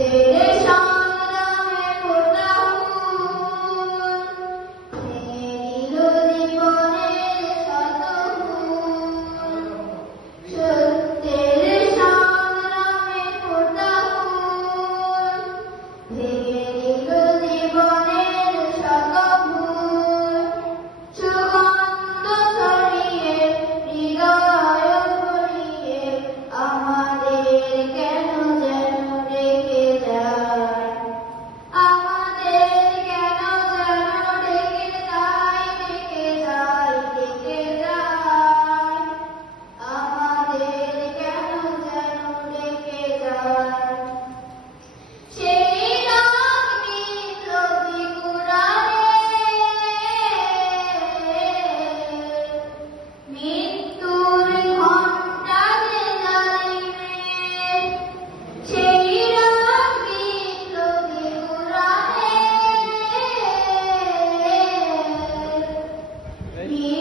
day. pie